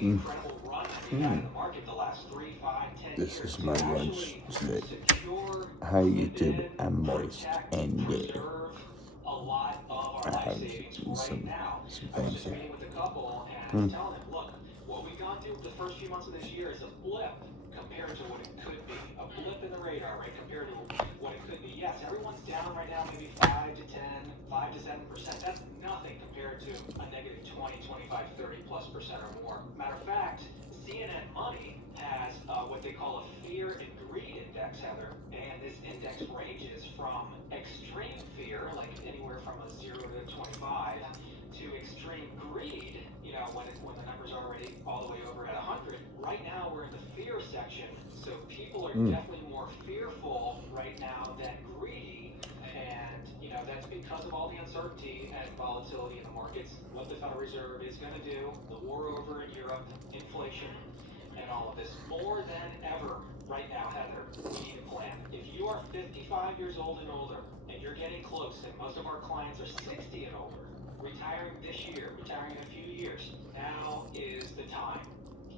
Mm. Mm. This is my lunch today. Hi YouTube, I'm moist and I have some things here. Mm. What we've gone through the first few months of this year is a blip compared to what it could be. A blip in the radar, right? Compared to what it could be. Yes, everyone's down right now, maybe 5 to 10, 5 to 7%. That's nothing compared to a negative 20, 25, 30+% or more. Matter of fact, CNN Money has what they call a fear and greed index, Heather. And this index ranges from extreme fear, like anywhere from a 0 to 25, to extreme greed, when the number's already all the way over at 100. Right now, we're in the fear section, so people are definitely more fearful right now than greedy, and that's because of all the uncertainty and volatility in the markets, what the Federal Reserve is going to do, the war over in Europe, inflation, and all of this. More than ever right now, Heather, we need a plan. If you are 55 years old and older, and you're getting close, and most of our clients are 60 and older, retiring this year, retiring in a few years, now is the time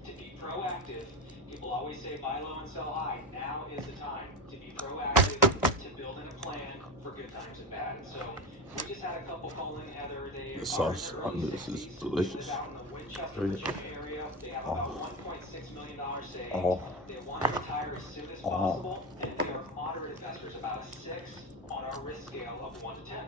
to be proactive. People always say buy low and sell high. Now is the time to be proactive, to build in a plan for good times and bad. And so we just had a couple call in, Heather. The sauce on this is delicious. Out in the Winchester, Virginia area. They have about $1.6 million saved. They want to retire as soon as possible, and they are moderate investors, about a 6 on our risk scale of 1 to 10.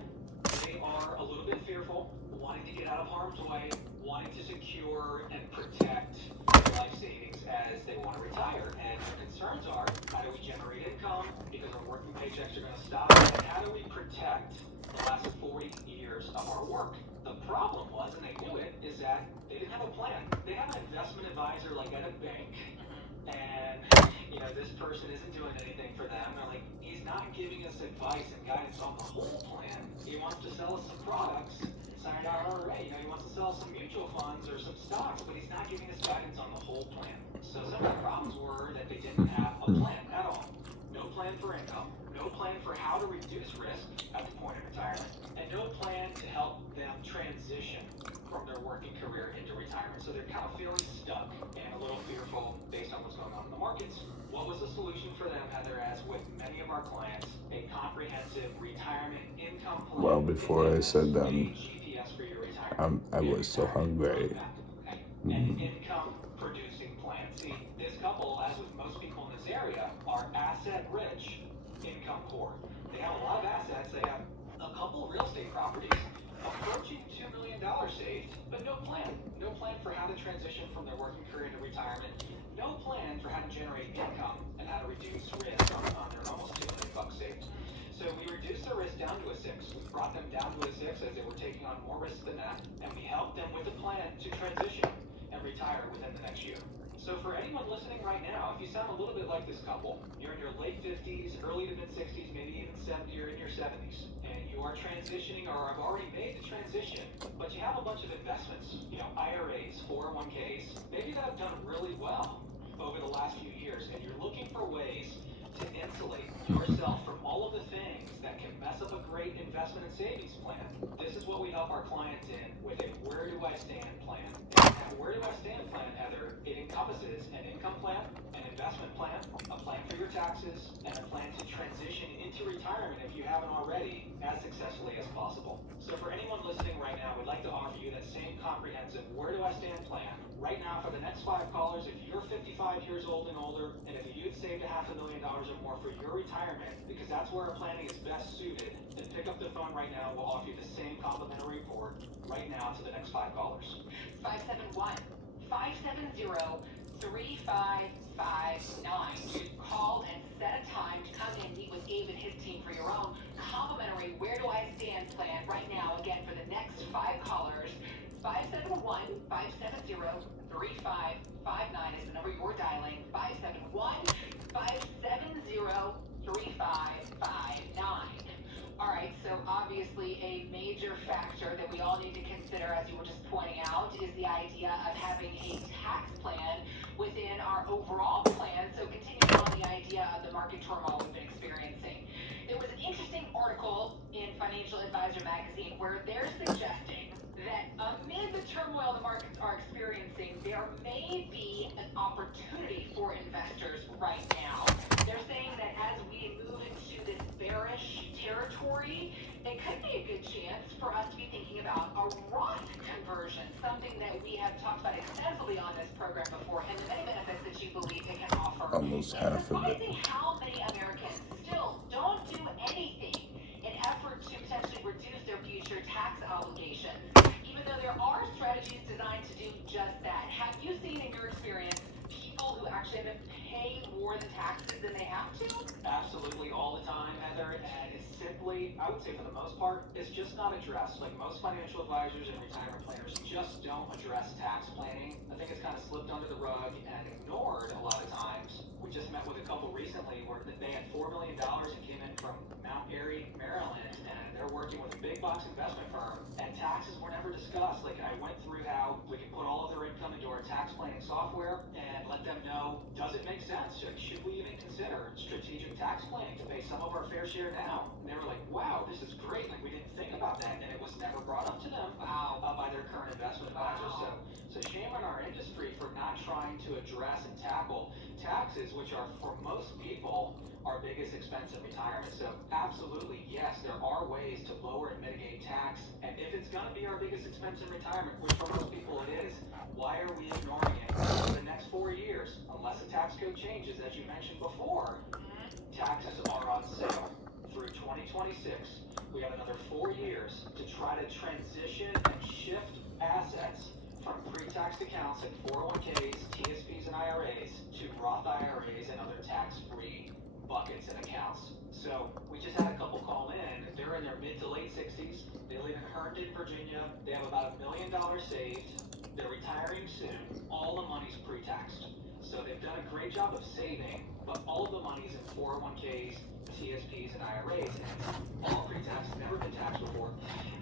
They are a little bit fearful, wanting to get out of harm's way, wanting to secure and protect their life savings as they want to retire. And their concerns are, how do we generate income because our working paychecks are going to stop? And how do we protect the last 40 years of our work? The problem was, and they knew it, is that they didn't have a plan. They have an investment advisor like at a bank, and this person isn't doing anything for them. They're like, he's not giving us advice and guidance on the whole plan. He wants to sell us some products, sign our IRA. He wants to sell some mutual funds or some stocks, but he's not giving us guidance on the whole plan. So some of the problems were that they didn't have a plan at all. No plan for income, no plan for how to reduce risk at the point of retirement, and no plan to help them transition from their working career into retirement. So they're kind of feeling stuck and a little fearful based on what's going on in the markets. What was the solution for them, Heather, as with many of our clients, a comprehensive retirement income plan? Well, before I said that, I was so hungry. An income producing plan. See, this couple, as with most people in this area, are asset rich, income poor. They have a lot of assets. They have a couple real estate properties, approaching $2 million saved, but no plan. No plan for how to transition from their working career into retirement. No plan for how to generate income and how to reduce risk on their almost $2 million saved. So we reduced the risk down to a 6. We brought them down to a 6 as they were taking on more risk than that, and we helped them with a plan to transition and retire within the next year. So for anyone listening right now, if you sound a little bit like this couple, you're in your late 50s, early to mid 60s, maybe even 70, you're in your 70s, and you are transitioning or have already made the transition, but you have a bunch of investments, IRAs, 401ks, maybe that have done really well over the last few years, and you're looking for ways to insulate yourself from all of the things that can mess up a great investment and savings plan. This is what we help our clients in with a Where Do I Stand plan. And that Where Do I Stand plan, Heather, it encompasses an income plan, an investment plan, a plan for your taxes, and a plan to transition into retirement if you haven't already as successfully as possible. So for anyone listening right now, we'd like to offer you that same comprehensive Where Do I Stand plan. Right now, for the next 5 callers, if you're 55 years old and older, and if you've saved $500,000 or more for your retirement, because that's where our planning is best suited, then pick up the phone right now. We'll offer you the same complimentary report right now to the next 5 callers. 571-570-3559. Call and set a time to come in and meet with Gabe and his team for your own complimentary Where Do I Stand plan right now. Again, for the next 5 callers, 571-570-3559 is the number you're dialing. 571-570-3559. All right, so obviously a major factor that we all need to consider, as you were just pointing out, is the idea of having a tax plan within our overall plan. So continuing on the idea of the market turmoil we've been experiencing, there was an interesting article in Financial Advisor magazine where they're suggesting that amid the turmoil the markets are experiencing, there may a Roth conversion, something that we have talked about extensively on this program before, and the many benefits that you believe it can offer. Almost half of it. Surprising how many Americans still don't do anything in effort to potentially reduce their future tax obligations, even though there are strategies designed to do just that. Have you seen in your experience people who actually end up paying more in taxes than they have to? Absolutely, all the time, Heather, and it's simply, I would say for the most part, it's just not addressed. Like most financial advisors and retirement planners just don't address tax planning. I think it's kind of slipped under the rug and ignored a lot of times. We just met with a couple recently where they had $4 million and came in from Mount Airy, Maryland, and they're working with a big box investment firm, and taxes were never discussed. Like I went through how we can put all of their income into our tax planning software and let them know, does it make sense? Should we even consider strategic tax planning to pay some of our fair share now? And they were like, wow, this is great. Like we didn't think about that, and it was never brought up to them by their current investment advisors. So shame on our industry for not trying to address and tackle taxes, which are for most people our biggest expense in retirement. So absolutely, yes, there are ways to lower and mitigate tax. And if it's going to be our biggest expense in retirement, which for most people it is, why are we ignoring it for the next 4 years? Unless the tax code changes, as you mentioned before, taxes are on sale through 2026. We have another 4 years to try to transition and shift assets from pre-tax accounts and 401ks, TSPs, and IRAs to Roth IRAs and other tax-free buckets and accounts. So we just had a couple call in. They're in their mid to late 60s. They live in Herndon, Virginia. They have about $1 million saved. They're retiring soon. All the money's pre-taxed. So they've done a great job of saving, but all of the money's in 401ks, TSPs, and IRAs, and it's all pre-taxed, never been taxed before.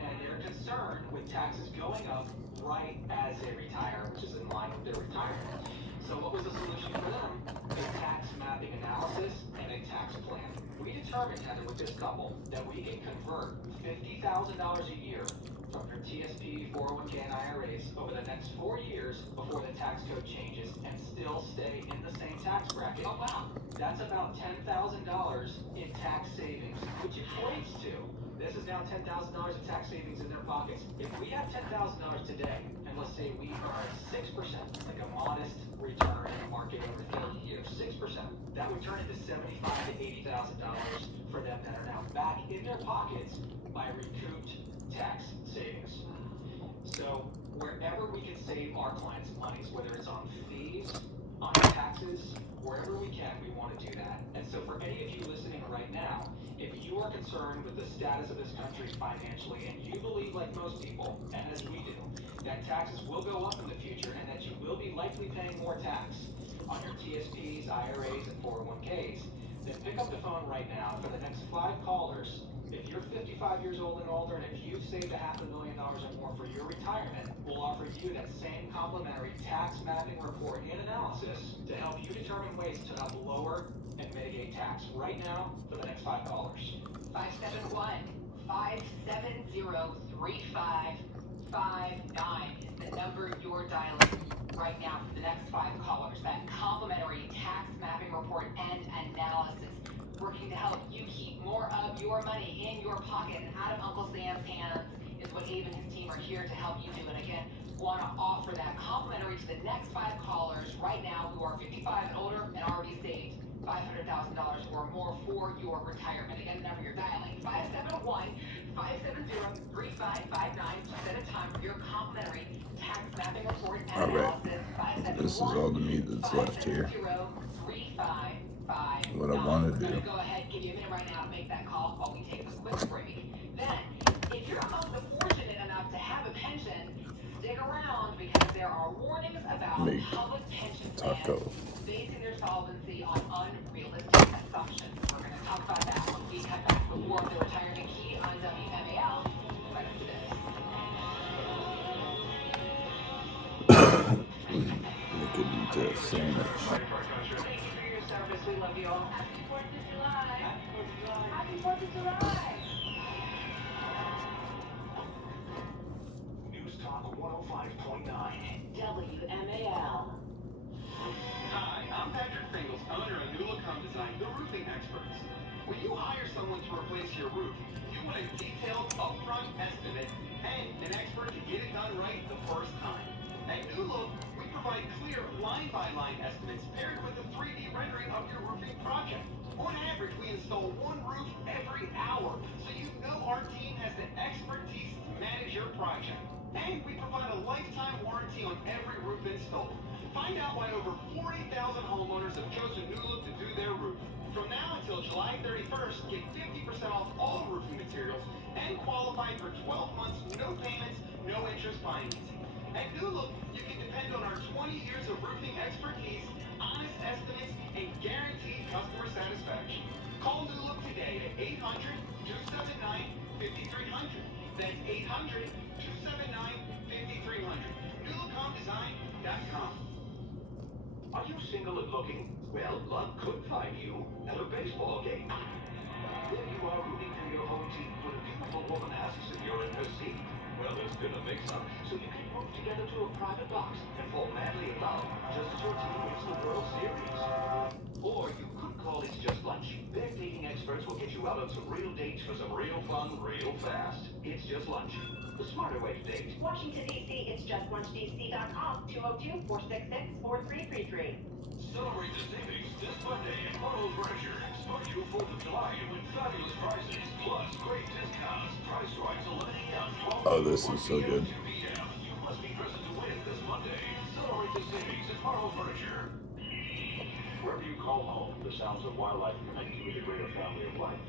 And they're concerned with taxes going up right as they retire, which is in line with their retirement. So what was the solution for them? A tax mapping analysis and a tax plan. We determined, Heather, with this couple, that we can convert $50,000 a year from their TSP, 401k, and IRAs over the next 4 years before the tax code changes and still stay in the same tax bracket. Oh, wow. That's about $10,000 in tax savings, which equates to, this is now $10,000 of tax savings in their pockets. If we have $10,000 today, and let's say we earn 6%, like a modest return in the market over 30 years, 6%, that would turn into $75,000 to $80,000 for them that are now back in their pockets by recouped tax savings. So wherever we can save our clients' monies, whether it's on fees, on taxes, wherever we can, we want to do that. And so for any of you listening right now, if you are concerned with the status of this country financially, and you believe, like most people, and as we do, that taxes will go up in the future and that you will be likely paying more tax on your TSPs, IRAs, and 401ks, then pick up the phone right now for the next 5 callers. If you're 55 years old and older, and if you've saved $500,000 or more for your retirement, we'll offer you that same complimentary tax mapping report and analysis to help you determine ways to help lower and mitigate tax right now for the next 5 callers. 571-570-3559 is the number you're dialing right now for the next 5 callers. That complimentary tax mapping report and analysis, working to help you keep more of your money in your pocket and out of Uncle Sam's hands, is what Abe and his team are here to help you do. And again, want to offer that complimentary to the next 5 callers right now who are 55 and older and already saved $500,000 or more for your retirement. Again, the number you're dialing, 571-570-3559. Set a time for your complimentary tax mapping report and analysis. This is all the meat that's left here. 570-3559. What I want to do. Go ahead, give you a minute right now to make that call while we take a quick break. Then, if you're among the fortunate enough to have a pension, stick around because there are warnings about public pension plans basing their solvency on unrealistic assumptions. We're going to talk about that when we come back with more of the Retirement Key on WMAL. Right after this. Make it into a sandwich. Thank you for your service. We love you all. Happy 4th of July. Happy 4th of July. News Talk 105.9. WMAL. Hi, I'm Patrick Pringles, owner of New Look Home Design, the roofing experts. When you hire someone to replace your roof, you want a detailed, upfront estimate and an expert to get it done right the first time. At New Look, we provide clear line-by-line estimates paired with a 3D rendering of your roofing project. On average, we install one roof every hour, so you know our team has the expertise to manage your project. And we provide a lifetime warranty on every roof installed. Find out why over 40,000 homeowners have chosen New Look to do their roof. From now until July 31st, get 50% off all roofing materials and qualify for 12 months, no payments, no interest financing. At New Look, you can depend on our 20 years of roofing expertise, honest estimates, and guaranteed customer satisfaction. Call New Look today at 800-279-5300. That's 800-279-5300. NewLookHomeDesign.com. Are you single and looking? Well, luck could find you at a baseball game. There you are rooting for your home team when a beautiful woman asks if you're in her seat. Well, there's been a mix-up, so you can move together to a private box and fall madly in love just as your team wins the World Series. Or you could call It's Just Lunch. Their dating experts will get you out on some real dates for some real fun, real fast. It's Just Lunch, the smarter way to date. Washington, D.C., it's justlunchdc.com, 202-466-4333. Celebrate the savings this Monday at Marlowe's Furniture. Start your 4th of July and win fabulous prizes, plus great discounts. Price rights eliminating on 12. Oh, this is so good. You must be present to win this Monday. Celebrate the savings at Marlowe's Furniture. Wherever you call home, the sounds of wildlife connect you with a greater family of life.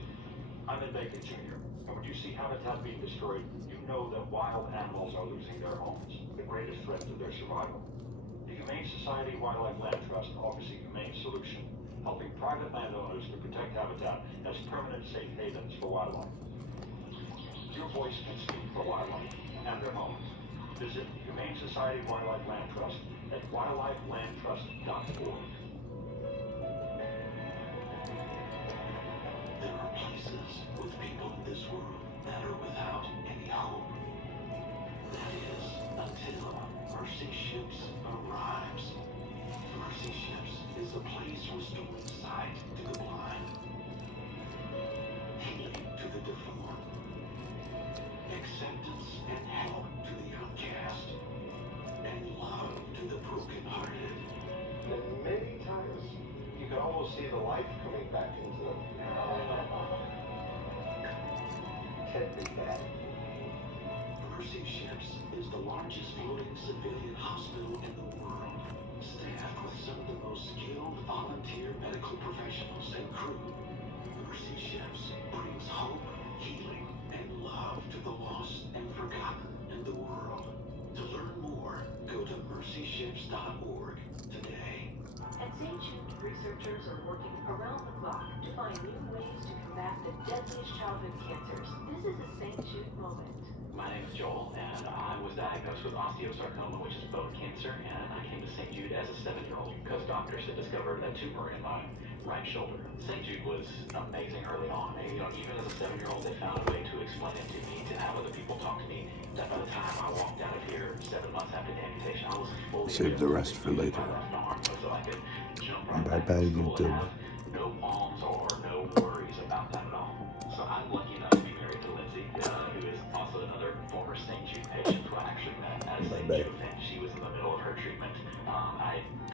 I'm Ed Bacon Jr., and when you see habitat being destroyed, you know that wild animals are losing their homes, the greatest threat to their survival. The Humane Society Wildlife Land Trust offers a humane solution, helping private landowners to protect habitat as permanent safe havens for wildlife. Your voice can speak for wildlife and their homes. Visit Humane Society Wildlife Land Trust at wildlifelandtrust.org. There are places with people in this world that are without any hope. That is, until Mercy Ships arrives. Mercy Ships is a place restoring sight to the blind, healing to the deformed, acceptance and help to the outcast, and love to the brokenhearted. And many times, you can almost see the life coming back into them. Can't be bad. Mercy Ships is the largest floating civilian hospital in the world, staffed with some of the most skilled volunteer medical professionals and crew. Mercy Ships brings hope, healing, and love to the lost and forgotten in the world. To learn more, go to mercyships.org today. At St. Jude, researchers are working around the clock to find new ways to combat the deadliest childhood cancers. This is a St. Jude moment. My name is Joel, and I was diagnosed with osteosarcoma, which is bone cancer, and I came to St. Jude as a 7-year-old because doctors had discovered a tumor in my right shoulder. St. Jude was amazing early on. And, even as a 7-year-old, they found a way to explain it to me, to have other people talk to me. That by the time I walked out of here 7 months after the amputation, I was fully Save the rest for later. so I could jump right Bye back bye, to school and YouTube. have